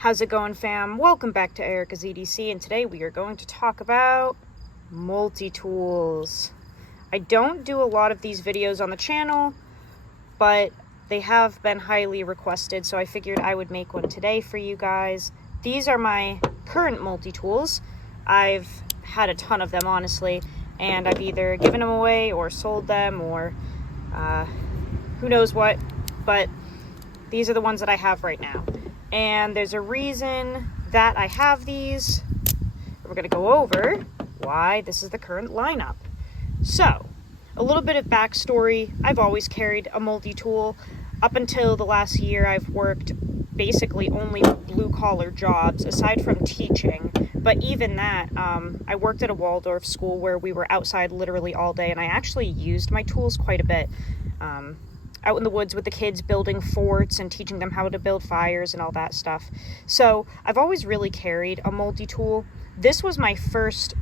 How's it going, fam? Welcome back to Erica's EDC, and today we are going to talk about multi-tools. I don't do a lot of these videos on the channel, but they have been highly requested, so I figured I would make one today for you guys. These are my current multi-tools. I've had a ton of them, honestly, and I've either given them away or sold them or who knows what, but these are the ones that I have right now. And there's a reason that I have these. We're going to go over why this is the current lineup. So, a little bit of backstory. I've always carried a multi-tool. Up until the last year, I've worked basically only blue-collar jobs, aside from teaching. But even that, I worked at a Waldorf school where we were outside literally all day, and I actually used my tools quite a bit. Out in the woods with the kids, building forts and teaching them how to build fires and all that stuff. So I've always really carried a multi-tool. This was my first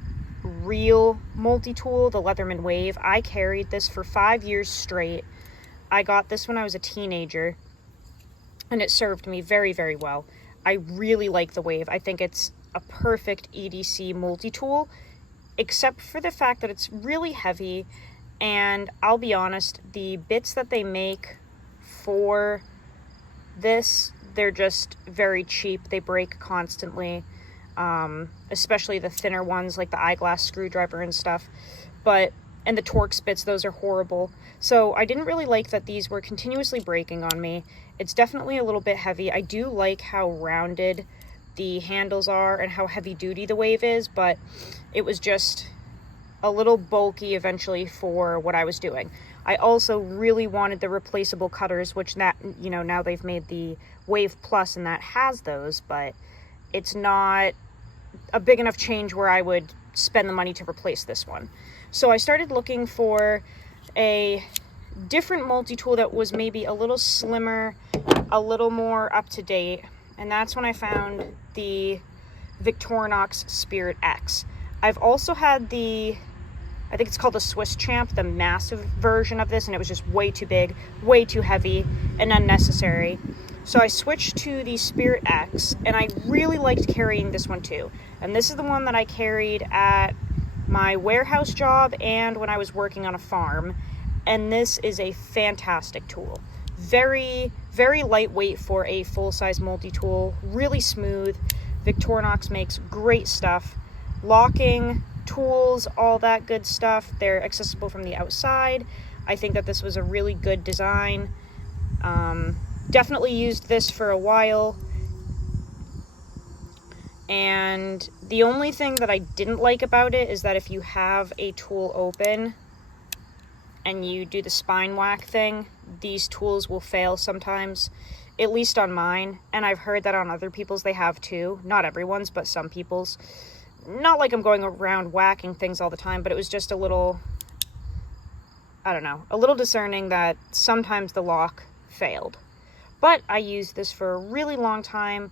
real multi-tool, the Leatherman Wave. I carried this for 5 years straight. I got this when I was a teenager, and it served me very, very well. I really like the Wave. I think it's a perfect EDC multi-tool, except for the fact that it's really heavy. And I'll be honest, the bits that they make for this, they're just very cheap. They break constantly, especially the thinner ones like the eyeglass screwdriver and stuff. And the Torx bits, those are horrible. So I didn't really like that these were continuously breaking on me. It's definitely a little bit heavy. I do like how rounded the handles are and how heavy duty the Wave is, but it was just a little bulky eventually for what I was doing. I also really wanted the replaceable cutters, which now they've made the Wave Plus and that has those, but it's not a big enough change where I would spend the money to replace this one. So I started looking for a different multi-tool that was maybe a little slimmer, a little more up to date, and that's when I found the Victorinox Spirit X. I've also had I think it's called the Swiss Champ, the massive version of this, and it was just way too big, way too heavy, and unnecessary. So I switched to the Spirit X, and I really liked carrying this one too. And this is the one that I carried at my warehouse job and when I was working on a farm. And this is a fantastic tool. Very, very lightweight for a full-size multi-tool, really smooth. Victorinox makes great stuff. Locking, tools, all that good stuff. They're accessible from the outside. I think that this was a really good design. Definitely used this for a while. And the only thing that I didn't like about it is that if you have a tool open and you do the spine whack thing, these tools will fail sometimes, at least on mine. And I've heard that on other people's they have too. Not everyone's, but some people's. Not like I'm going around whacking things all the time, but it was just a little, I don't know, a little discerning that sometimes the lock failed. But I used this for a really long time,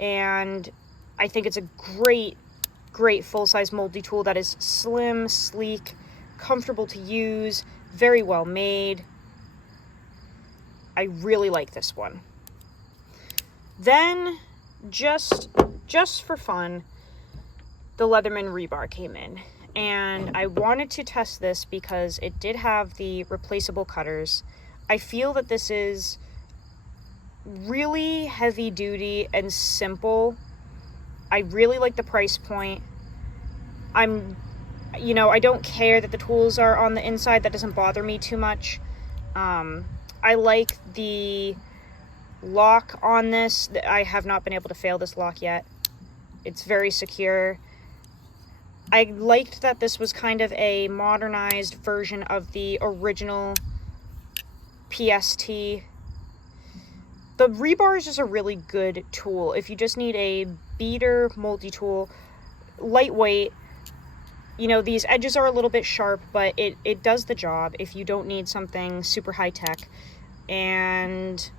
and I think it's a great, great full-size multi-tool that is slim, sleek, comfortable to use, very well made. I really like this one. Then, just for fun, the Leatherman Rebar came in, and I wanted to test this because it did have the replaceable cutters. I feel that this is really heavy duty and simple. I really like the price point. I don't care that the tools are on the inside. That doesn't bother me too much. I like the lock on this. I have not been able to fail this lock yet. It's very secure. I liked that this was kind of a modernized version of the original PST. The Rebar is just a really good tool. If you just need a beater multi-tool, lightweight, these edges are a little bit sharp, but it does the job if you don't need something super high-tech. And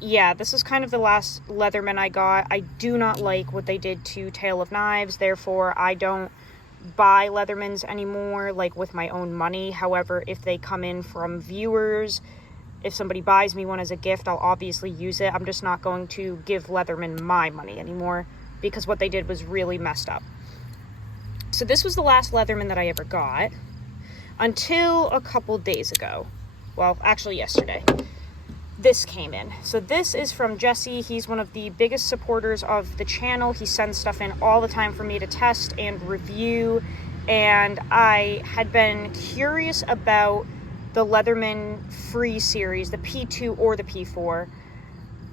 yeah, this is kind of the last Leatherman I got. I do not like what they did to Tale of Knives, therefore I don't buy Leathermans anymore, like with my own money. However, if they come in from viewers If somebody buys me one as a gift, I'll obviously use it. I'm just not going to give Leatherman my money anymore because what they did was really messed up. So this was the last Leatherman that I ever got until a couple days ago. Well, actually yesterday. This came in. So this is from Jesse. He's one of the biggest supporters of the channel. He sends stuff in all the time for me to test and review. And I had been curious about the Leatherman Free series, the P2 or the P4,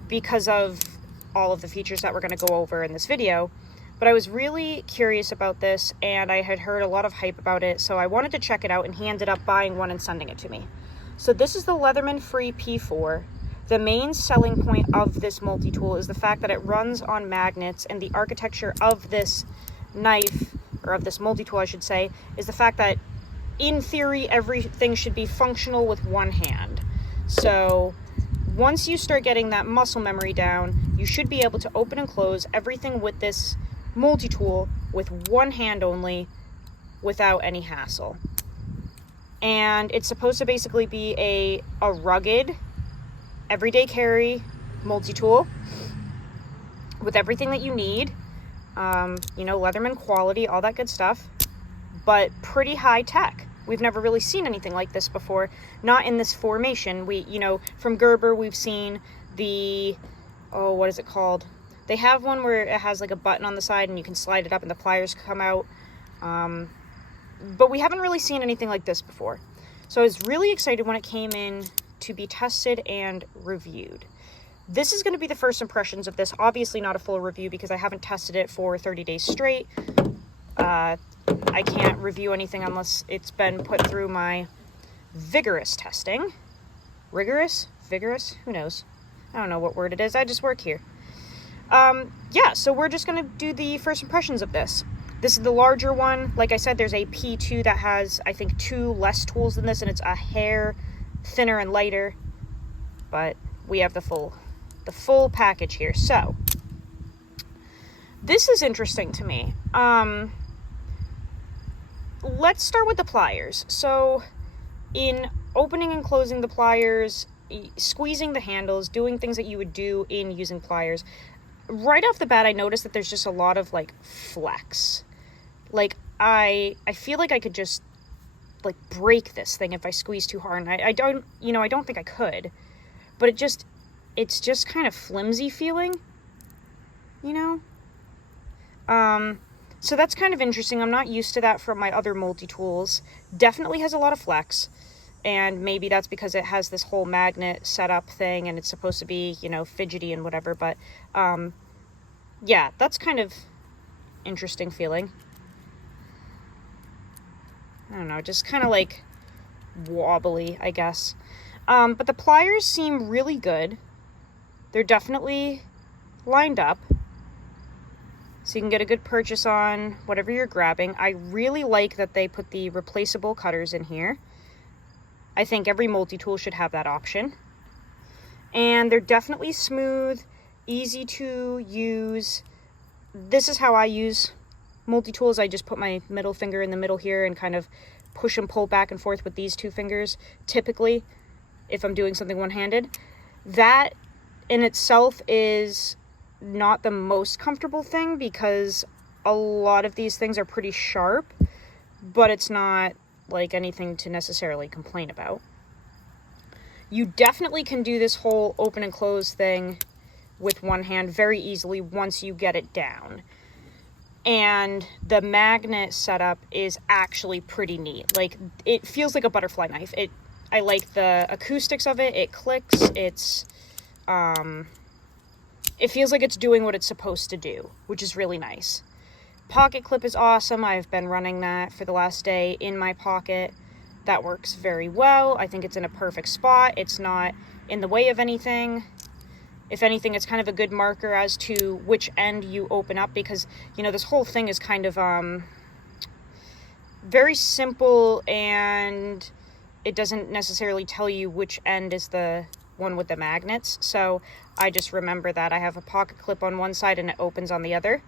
because of all of the features that we're going to go over in this video. But I was really curious about this, and I had heard a lot of hype about it, so I wanted to check it out, and he ended up buying one and sending it to me. So this is the Leatherman Free P4. The main selling point of this multi-tool is the fact that it runs on magnets, and the architecture of this knife, or of this multi-tool I should say, is the fact that in theory everything should be functional with one hand. So once you start getting that muscle memory down, you should be able to open and close everything with this multi-tool with one hand only without any hassle. And it's supposed to basically be a rugged, everyday carry multi-tool with everything that you need. You know, Leatherman quality, all that good stuff, but pretty high tech. We've never really seen anything like this before, not in this formation. You know, from Gerber, we've seen the, oh, what is it called? They have one where it has like a button on the side and you can slide it up and the pliers come out. But we haven't really seen anything like this before. So I was really excited when it came in to be tested and reviewed. This is going to be the first impressions of this. Obviously not a full review because I haven't tested it for 30 days straight. I can't review anything unless it's been put through my vigorous testing. Rigorous? Vigorous? Who knows? I don't know what word it is. I just work here. Yeah, so we're just going to do the first impressions of this. This is the larger one. Like I said, there's a P2 that has, I think, 2 less tools than this, and it's a hair thinner and lighter. But we have the full package here. So this is interesting to me. Let's start with the pliers. So in opening and closing the pliers, squeezing the handles, doing things that you would do in using pliers, right off the bat I noticed that there's just a lot of like flex. Like I feel like I could just like break this thing if I squeeze too hard, and I don't, you know, I don't think I could, but it's just kind of flimsy feeling, you know. So that's kind of interesting. I'm not used to that from my other multi-tools. Definitely has a lot of flex, and maybe that's because it has this whole magnet setup thing and it's supposed to be, you know, fidgety and whatever, but yeah, that's kind of interesting feeling. I don't know, just kind of like wobbly, I guess. But the pliers seem really good. They're definitely lined up, so you can get a good purchase on whatever you're grabbing. I really like that they put the replaceable cutters in here. I think every multi-tool should have that option. And they're definitely smooth, easy to use. This is how I use multi-tools. I just put my middle finger in the middle here and kind of push and pull back and forth with these 2 fingers, typically, if I'm doing something one-handed. That in itself is not the most comfortable thing because a lot of these things are pretty sharp, but it's not like anything to necessarily complain about. You definitely can do this whole open and close thing with one hand very easily once you get it down. And the magnet setup is actually pretty neat. Like, it feels like a butterfly knife. I like the acoustics of it. It clicks. It feels like it's doing what it's supposed to do, which is really nice. Pocket clip is awesome. I've been running that for the last day in my pocket. That works very well. I think it's in a perfect spot. It's not in the way of anything. If anything, it's kind of a good marker as to which end you open up, because, you know, this whole thing is kind of very simple, and it doesn't necessarily tell you which end is the one with the magnets. So I just remember that I have a pocket clip on one side and it opens on the other.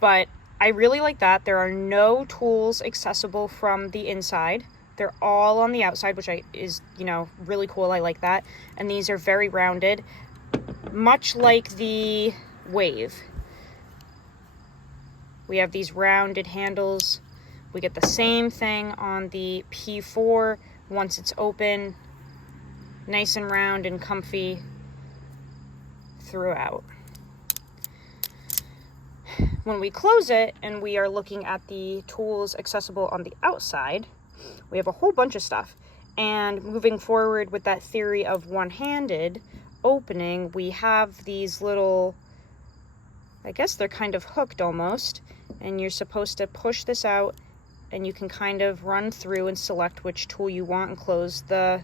But I really like that. There are no tools accessible from the inside. They're all on the outside, which is, you know, really cool. I like that. And these are very rounded, much like the Wave. We have these rounded handles. We get the same thing on the P4 once it's open, nice and round and comfy throughout. When we close it and we are looking at the tools accessible on the outside, we have a whole bunch of stuff. And moving forward with that theory of one-handed opening, we have these little, I guess they're kind of hooked almost, and you're supposed to push this out and you can kind of run through and select which tool you want and close the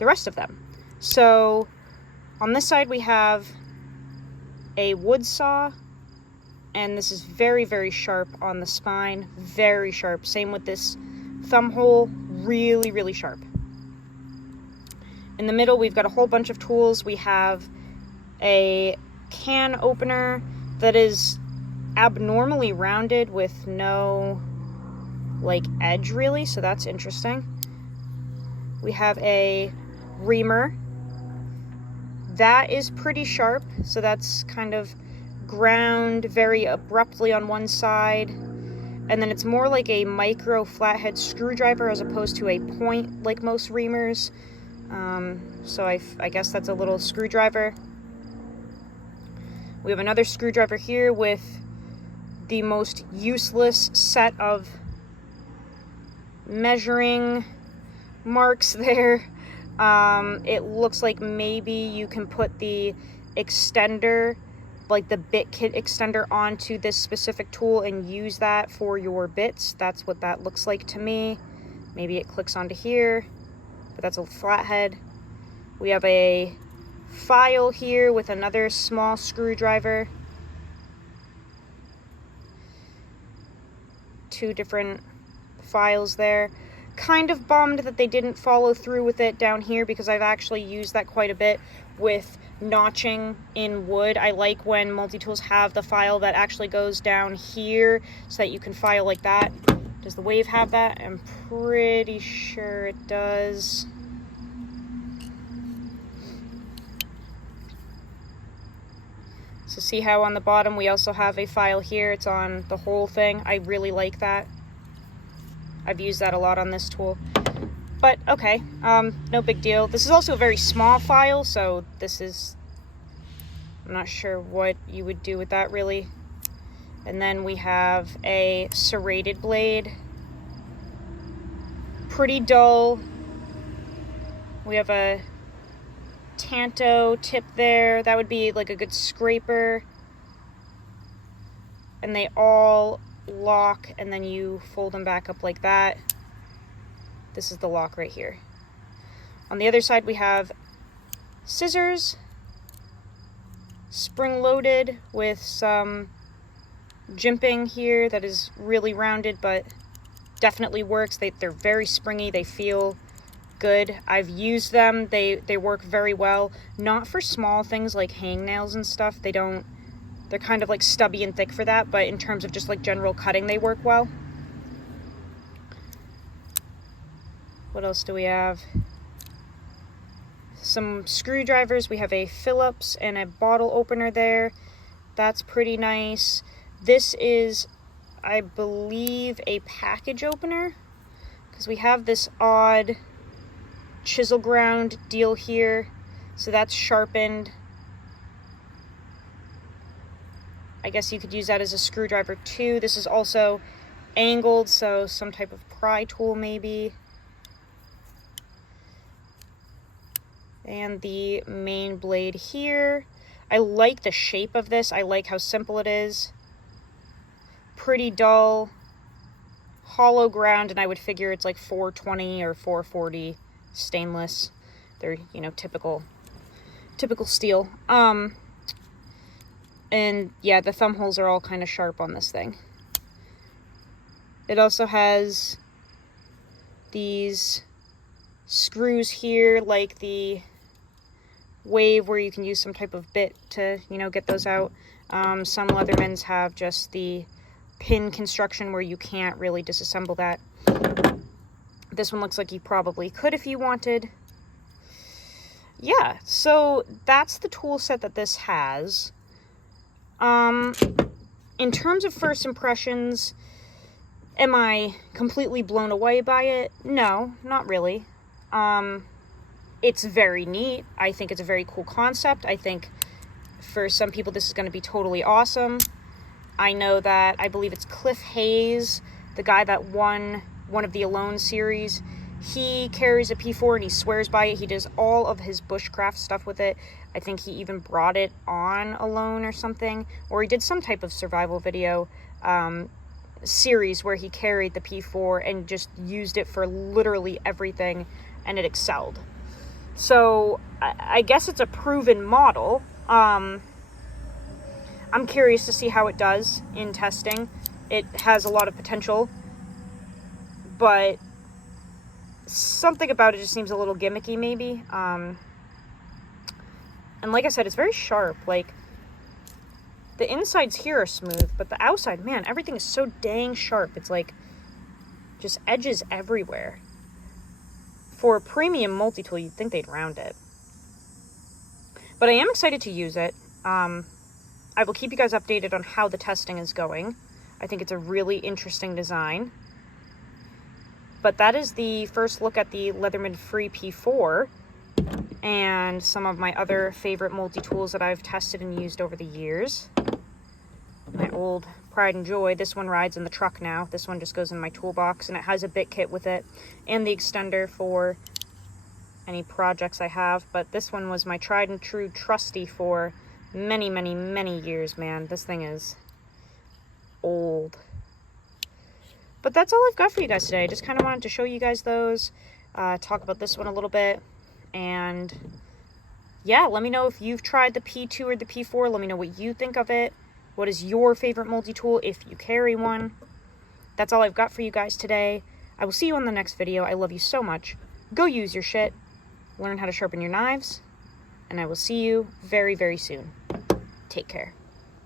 rest of them. So on this side we have a wood saw, and this is very, very sharp on the spine, very sharp. Same with this thumb hole, really, really sharp. In the middle, we've got a whole bunch of tools. We have a can opener that is abnormally rounded with no, like, edge really, so that's interesting. We have a reamer. That is pretty sharp, so that's kind of ground very abruptly on one side, and then it's more like a micro flathead screwdriver as opposed to a point like most reamers. So I guess that's a little screwdriver. We have another screwdriver here with the most useless set of measuring marks there. It looks like maybe you can put the extender, like the bit kit extender, onto this specific tool and use that for your bits. That's what that looks like to me. Maybe it clicks onto here, but that's a flathead. We have a file here with another small screwdriver. Two different files there. Kind of bummed that they didn't follow through with it down here, because I've actually used that quite a bit with notching in wood. I like when multi-tools have the file that actually goes down here so that you can file like that. Does the Wave have that? I'm pretty sure it does. So see how on the bottom we also have a file here. It's on the whole thing. I really like that. I've used that a lot on this tool. But okay, no big deal. This is also a very small file, so this is, I'm not sure what you would do with that really. And then we have a serrated blade. Pretty dull. We have a Tanto tip there. That would be like a good scraper. And they all lock, and then you fold them back up like that. This is the lock right here. On the other side we have scissors, spring-loaded with some jimping here that is really rounded but definitely works. They're very springy, they feel good. I've used them, they work very well. Not for small things like hangnails and stuff. They're kind of like stubby and thick for that, but in terms of just like general cutting, they work well. What else do we have? Some screwdrivers. We have a Phillips and a bottle opener there. That's pretty nice. This is, I believe, a package opener, because we have this odd chisel ground deal here. So that's sharpened. I guess you could use that as a screwdriver too. This is also angled, so some type of pry tool maybe. And the main blade here. I like the shape of this. I like how simple it is. Pretty dull, hollow ground, and I would figure it's like 420 or 440 stainless. They're, you know, typical steel. And yeah, the thumb holes are all kind of sharp on this thing. It also has these screws here, like the Wave, where you can use some type of bit to, you know, get those out. Some Leathermans have just the pin construction where you can't really disassemble that. This one looks like you probably could if you wanted. Yeah, so that's the tool set that this has. In terms of first impressions, am I completely blown away by it? No, not really. It's very neat. I think it's a very cool concept. I think for some people this is going to be totally awesome. I know that, I believe it's Cliff Hayes, the guy that won one of the Alone series. He carries a P4 and he swears by it. He does all of his bushcraft stuff with it. I think he even brought it on Alone or something, or he did some type of survival video series where he carried the P4 and just used it for literally everything, and it excelled. So I guess it's a proven model. I'm curious to see how it does in testing. It has a lot of potential, but something about it just seems a little gimmicky, maybe. And like I said, it's very sharp. Like, the insides here are smooth, but the outside, man, everything is so dang sharp. It's like just edges everywhere. For a premium multi-tool, you'd think they'd round it. But I am excited to use it. I will keep you guys updated on how the testing is going. I think it's a really interesting design. But that is the first look at the Leatherman Free P4 and some of my other favorite multi-tools that I've tested and used over the years. My old pride and joy. This one rides in the truck now. This one just goes in my toolbox, and it has a bit kit with it and the extender for any projects I have. But this one was my tried and true trusty for many, many, many years, man. This thing is old. But that's all I've got for you guys today. I just kind of wanted to show you guys those, talk about this one a little bit, and yeah, let me know if you've tried the P2 or the P4. Let me know what you think of it. What is your favorite multi-tool if you carry one? That's all I've got for you guys today. I will see you on the next video. I love you so much. Go use your shit. Learn how to sharpen your knives. And I will see you very, very soon. Take care.